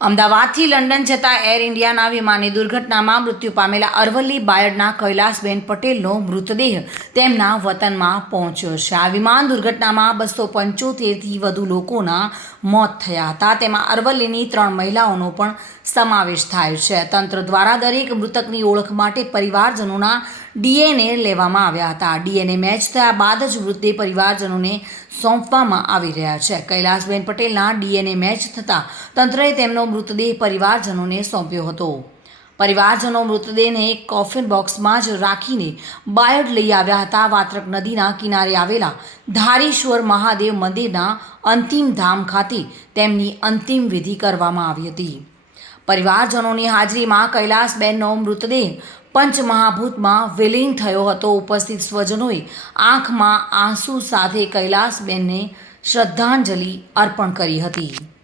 અમદાવાદથી લંડન જતા એર ઇન્ડિયાના વિમાની દુર્ઘટનામાં મૃત્યુ પામેલા અરવલ્લી બાયડના કૈલાસબેન પટેલનો મૃતદેહ તેમના વતનમાં પહોંચ્યો છે. આ વિમાન દુર્ઘટનામાં બસો પંચોતેરથી વધુ લોકોના મોત થયા હતા. તેમાં અરવલ્લીની ત્રણ મહિલાઓનો પણ સમાવેશ થાય છે. તંત્ર દ્વારા દરેક મૃતકની ઓળખ માટે પરિવારજનોના ડીએનએ લેવામાં આવ્યા હતા. ડીએનએ મેચ થયા બાદ જ મૃતદેહ પરિવારજનોને સોંપવામાં આવી રહ્યા છે. કૈલાસબેન પટેલના ડીએનએ મેચ થતાં તંત્રએ તેમનો મૃતદેહ પરિવારજનોને સોંપ્યો હતો. પરિવારજનો મૃતદેહને કોફિન બોક્સમાં જ રાખીને બાયડ લઈ આવ્યા હતા. વાત્રક નદીના કિનારે આવેલા ધારેશ્વર મહાદેવ મંદિરના અંતિમ ધામ ખાતે તેમની અંતિમ વિધિ કરવામાં આવી હતી. પરિવારજનોની હાજરીમાં કૈલાસબેનનો મૃતદેહ પંચમહાભૂતમાં વિલીન થયો હતો. ઉપસ્થિત સ્વજનોએ આંખમાં આંસુ સાથે કૈલાસબેનને શ્રદ્ધાંજલિ અર્પણ કરી હતી.